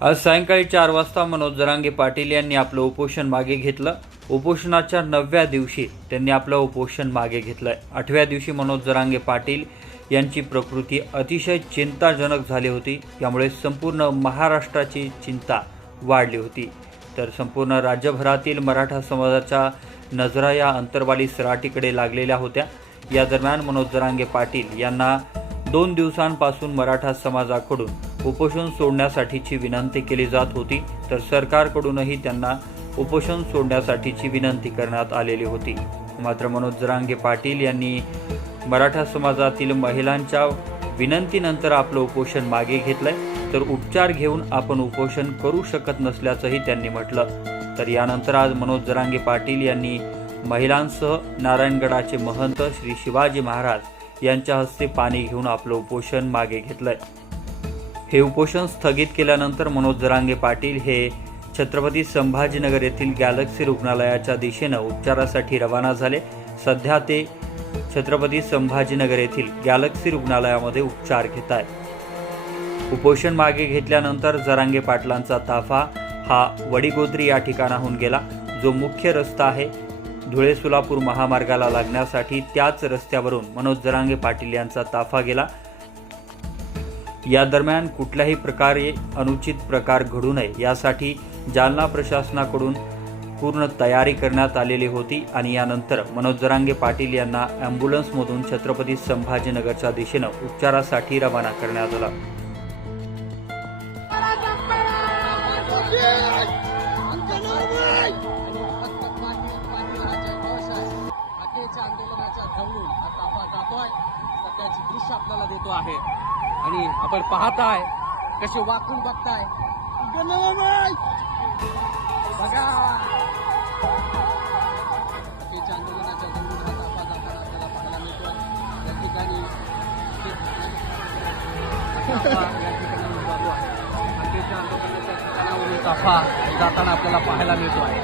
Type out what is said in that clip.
आज सायंकाळी चार वाजता मनोज जरांगे पाटील यांनी आपलं उपोषण मागे घेतलं. उपोषणाच्या नवव्या दिवशी त्यांनी आपलं उपोषण मागे घेतलं आहे आठव्या दिवशी मनोज जरांगे पाटील यांची प्रकृती अतिशय चिंताजनक झाली होती. यामुळे संपूर्ण महाराष्ट्राची चिंता वाढली होती. तर संपूर्ण राज्यभरातील मराठा समाजाच्या नजरा या अंतरवाली सराटीकडे लागलेल्या होत्या. या दरम्यान मनोज जरांगे पाटील यांना दोन दिवसांपासून मराठा समाजाकडून उपोषण सोडण्यासाठीची विनंती केली जात होती तर सरकारकडूनही त्यांना उपोषण सोडण्यासाठीची विनंती करण्यात आलेली होती. मात्र मनोज जरांगे पाटील यांनी मराठा समाजातील महिलांच्या विनंतीनंतर आपलं उपोषण मागे घेतलंय तर उपचार घेऊन आपण उपोषण करू शकत नसल्याचंही त्यांनी म्हटलं. तर यानंतर आज मनोज जरांगे पाटील यांनी महिलांसह नारायणगडाचे महंत श्री शिवाजी महाराज यांच्या हस्ते पाणी घेऊन आपलं उपोषण मागे घेतलंय. हे उपोषण स्थगित केल्यानंतर मनोज जरांगे पाटील हे छत्रपती संभाजीनगर येथील गॅलेक्सी रुग्णालयाच्या दिशेनं उपचारासाठी रवाना झाले. सध्या ते छत्रपती संभाजीनगर येथील गॅलेक्सी रुग्णालयामध्ये उपचार घेत आहेत. उपोषण मागे घेतल्यानंतर जरांगे पाटलांचा ताफा हा वडीगोद्री या ठिकाणाहून गेला. जो मुख्य रस्ता आहे धुळे सोलापूर महामार्गाला लागण्यासाठी त्याच रस्त्यावरून मनोज जरांगे पाटील यांचा ताफा गेला. या दरम्यान कुठल्याही प्रकारे अनुचित प्रकार घडू नये यासाठी जालना प्रशासनाकडून पूर्ण तयारी करण्यात आलेली होती आणि यानंतर मनोज जरांगे पाटील यांना ॲम्ब्युलन्समधून छत्रपती संभाजीनगरच्या दिशेनं उपचारासाठी रवाना करण्यात आलं. दृश्य आपल्याला देतो आहे. आणि आपण पाहताय कसे वाकून बघताय. बघा! आंदोलनाच्या धवळून जाताना आपल्याला पाहायला या ठिकाणी या ठिकाणी चालू आहे आंदोलनाच्या ठिकाणावरून ताफा जाताना आपल्याला पाहायला मिळतो आहे